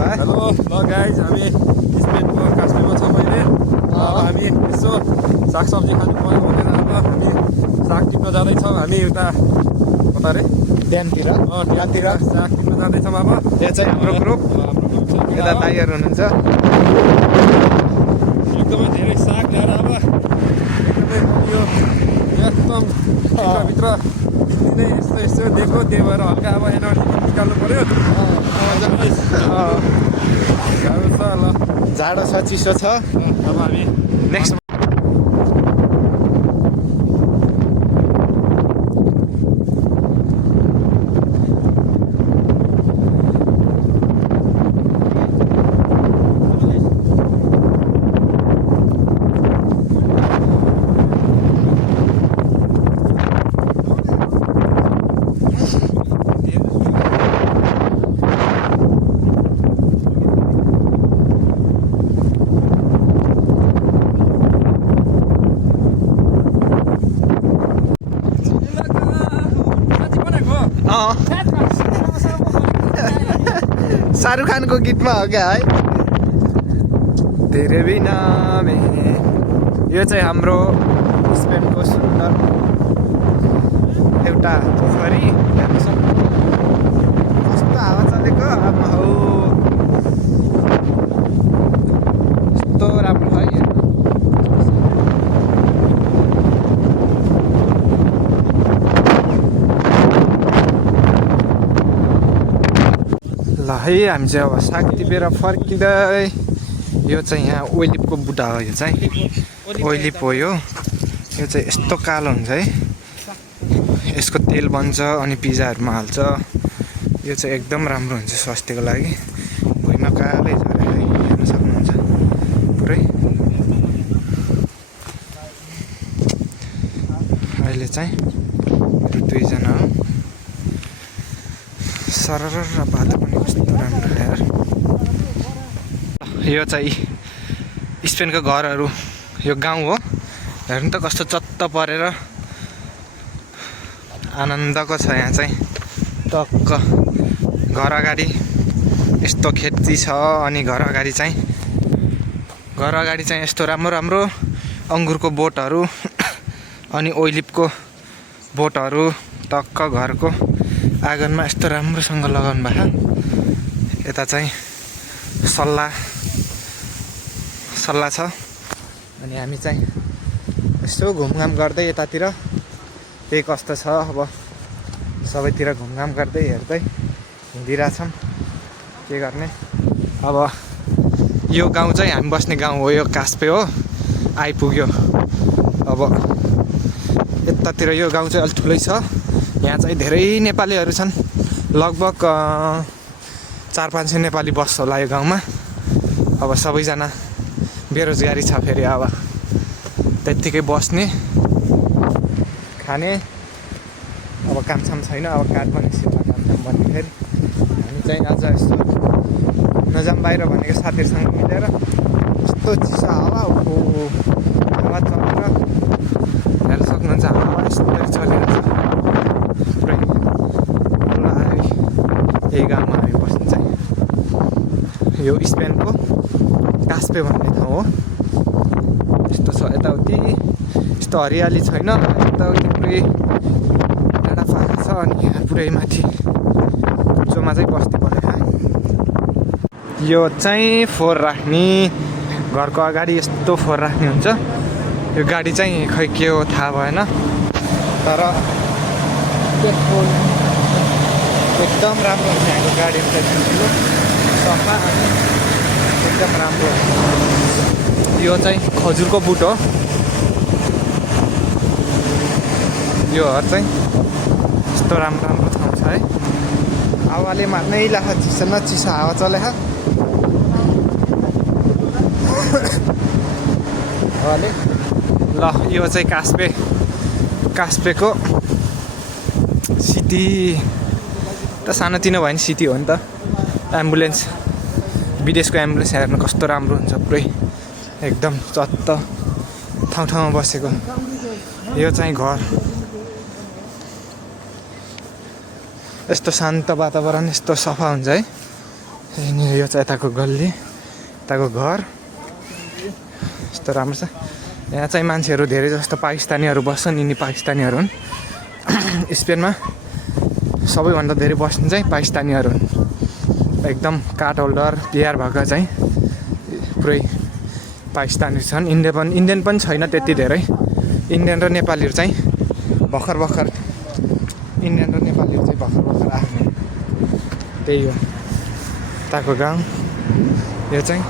भाइ हेलो ल गाइज हामी स्पेनको कास्पेमा छौँ अहिले अब हामी यसो सागसब्जी खानु पर्यो भनेर अब हामी साग टिप्न जाँदैछौँ हामी उता कता अरे ड्यामतिर त्यहाँतिर साग टिप्न जाँदैछौँ अब यो चाहिँ हाम्रो ग्रुप यता दाइहरू हुनुहुन्छ एकदमै धेरै साग ल्याएर अब एकदमै यो एकदम भित्र नै यस्तो यस्तो दिएको त्यही भएर हल्का अब एनर्जी निकाल्नु पर्यो ल जाडो छ चिसो छ अब हामी नेक्स्ट शाहरुख खानको गीतमा हो क्या है तेरे बिना में यो चाहिँ हाम्रो स्पेनको सुन्दर एउटा पोखरी कस्तो हावा चलेको अब हौ यस्तो राम्रो है ल है हामी चाहिँ अब साग टिपेर फर्किँदै यो चाहिँ यहाँ ओइलिपको बुट्टा हो यो चाहिँ ओइलिप हो यो चाहिँ यस्तो कालो हुन्छ है यसको तेल बन्छ अनि पिज्जाहरूमा हाल्छ यो चाहिँ एकदम राम्रो हुन्छ स्वास्थ्यको लागि भुइँमा कालै झरेर हेर्न सक्नुहुन्छ पुरै अहिले चाहिँ दुईजना हो सरर र बाटो पनि कस्तो राम्रो यार यो चाहिँ स्पेनको घरहरू यो गाउँ हो हेर्नु त कस्तो चत्त परेर आनन्दको छ यहाँ चाहिँ टक्क घर अगाडि यस्तो खेती छ अनि घर अगाडि चाहिँ यस्तो राम्रो राम्रो अङ्गुरको बोटहरू अनि ओइलिपको बोटहरू टक्क घरको आँगनमा यस्तो राम्रोसँग लगाउनु भएको यता चाहिँ सल्लाह छ अनि हामी चाहिँ यसो घुमघाम गर्दै यतातिर के कस्तो छ अब सबैतिर घुमघाम गर्दै हेर्दै हिँडिरहेछौँ के गर्ने अब यो गाउँ चाहिँ हामी बस्ने गाउँ हो यो कास्पे हो आइपुग्यो अब यतातिर यो गाउँ चाहिँ अलिक ठुलै छ यहाँ चाहिँ धेरै नेपालीहरू छन् लगभग 400-500 नेपाली बस्छ होला यो गाउँमा अब सबैजना बेरोजगारी छ फेरि अब त्यत्तिकै बस्ने खाने अब कामसाम छैन अब काठ पनि सिर्फ कामसाम भन्ने फेरि हामी चाहिँ आज यस्तो नजाम बाहिर भनेको साथीहरूसँग मिलेर यस्तो चिसो हावा हावा चलेर हेर्न सक्नुहुन्छ हावा यस्तो चलिरहेको छ पुरै यही गाउँमा हामी बस्नु चाहिँ यो स्पेनको कास्पे भन्ने ठाउँ हो यस्तो छ यताउति यस्तो हरियाली छैन यताउति पुरै डाँडाफाँडा छ अनि यहाँ पुरै माथि कुचोमा चाहिँ बस्नु पर्यो यो चाहिँ फोहोर राख्ने घरको अगाडि यस्तो फोहोर राख्ने हुन्छ यो गाडी चाहिँ खै के हो थाहा भएन तर पेट्रोल एकदम राम्रो हुन्छ यहाँको गाडी ठुलो सफा अनि एकदम राम्रो यो चाहिँ खजुरको बुट हो यो चाहिँ यस्तो राम्रो राम्रो ठाउँ छ है हावाले मार्नै लाख चिसो न चिसो हावा चले हावाले ल यो चाहिँ कास्पेको सिटी त सानोतिनो भयो नि सिटी हो नि त एम्बुलेन्स विदेशको एम्बुलेन्स हेर्न कस्तो राम्रो हुन्छ पुरै एकदम चत्त ठाउँमा बसेको यो चाहिँ घर यस्तो शान्त वातावरण यस्तो सफा हुन्छ है यहाँनिर यो चाहिँ यताको गल्ली, यताको घर यस्तो राम्रो छ। यहाँ चाहिँ मान्छेहरू धेरै जस्तो पाकिस्तानीहरू बस्छन्, यिनी पाकिस्तानीहरू हुन्। स्पेनमा सबैभन्दा धेरै बस्ने चाहिँ पाकिस्तानीहरू हुन्। एकदम कार्ड होल्डर पिआर भएको चाहिँ पुरै पाकिस्तानी छन्। इन्डियन पनि छैन त्यति धेरै। इन्डियन र नेपालीहरू चाहिँ भर्खर इन्डियन र नेपालीहरू चाहिँ भर्खर आफ्नो। त्यही हो यताको गाउँ। यो चाहिँ